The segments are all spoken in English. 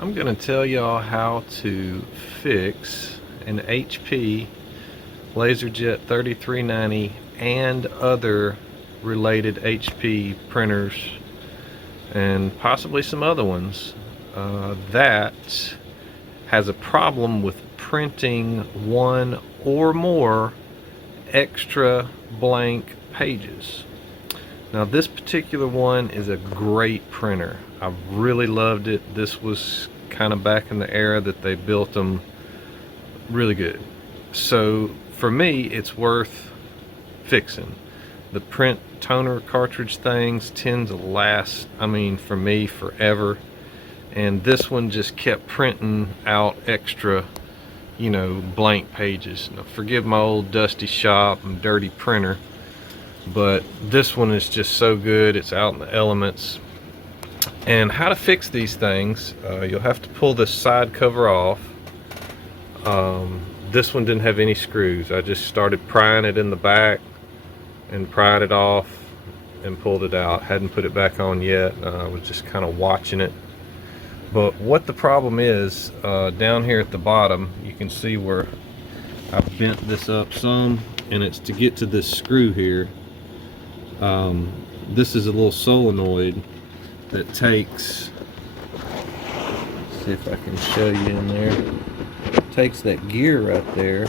I'm going to tell y'all how to fix an HP LaserJet 3390 and other related HP printers and possibly some other ones that has a problem with printing one or more extra blank pages. Now this particular one is a great printer. I really loved it. This was kind of back in the era that they built them really good. So for me, it's worth fixing. The print toner cartridge things tend to last, I mean, for me, forever. And this one just kept printing out extra, you know, blank pages. Now, forgive my old dusty shop and dirty printer, but this one is just so good. It's out in the elements. And how to fix these things, you'll have to pull this side cover off. This one didn't have any screws. I just started prying it in the back and pried it off and pulled it out. Hadn't put it back on yet. I was just kind of watching it. But what the problem is, down here at the bottom, you can see where I bent this up some, and it's to get to this screw here. This is a little solenoid that takes, let's see if I can show you in there, takes that gear right there,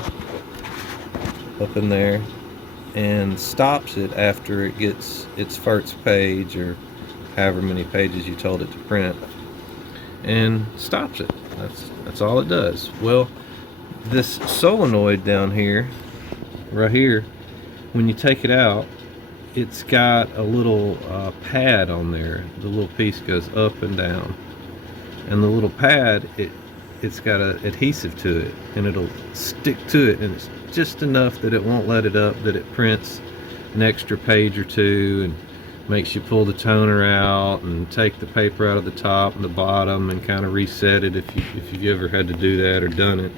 up in there, and stops it after it gets its first page, or however many pages you told it to print, and stops it. That's all it does. Well, this solenoid down here, right here, when you take it out, it's got a little pad on there. The little piece goes up and down, and the little pad, it's got an adhesive to it, and it'll stick to it, and it's just enough that it won't let it up, that it prints an extra page or two, and makes you pull the toner out and take the paper out of the top and the bottom and kind of reset it if you've ever had to do that or done it.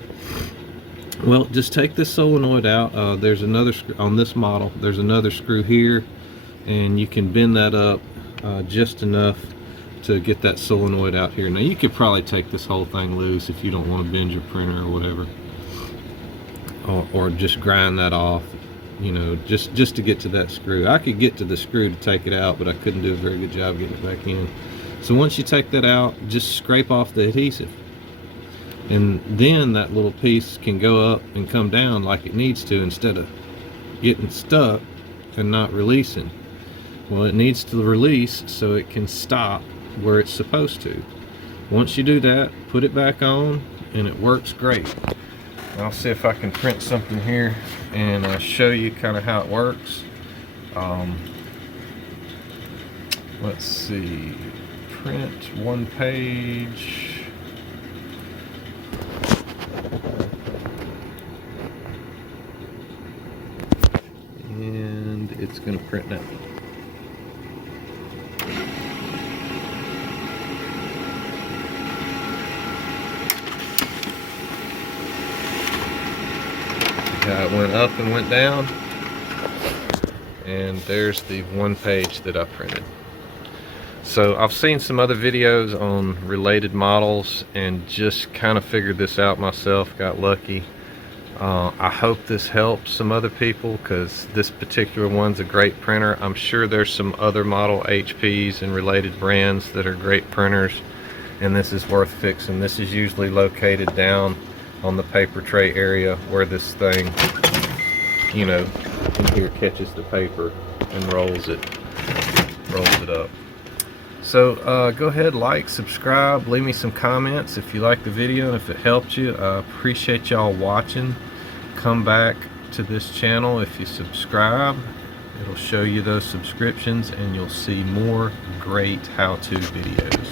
Well, just take this solenoid out. There's another screw on this model. There's another screw here, and you can bend that up just enough to get that solenoid out here. Now you could probably take this whole thing loose if you don't want to bend your printer or whatever, or just grind that off, you know, just to get to that screw. I could get to the screw to take it out, but I couldn't do a very good job getting it back in. So once you take that out, just scrape off the adhesive, and then that little piece can go up and come down like it needs to, instead of getting stuck and not releasing. Well, it needs to release so it can stop where it's supposed to. Once you do that, put it back on, and it works great. I'll see if I can print something here and show you kind of how it works. Let's see, print one page. And it's going to print now. It went up and went down, and there's the one page that I printed. So I've seen some other videos on related models and just kind of figured this out myself, got lucky. I hope this helps some other people, because this particular one's a great printer. I'm sure there's some other model HPs and related brands that are great printers, and this is worth fixing. This is usually located down on the paper tray area where this thing, you know, in here catches the paper and rolls it up. So go ahead, like, subscribe, leave me some comments if you like the video and if it helped you. I appreciate y'all watching. Come back to this channel if you subscribe. It'll show you those subscriptions, and you'll see more great how-to videos.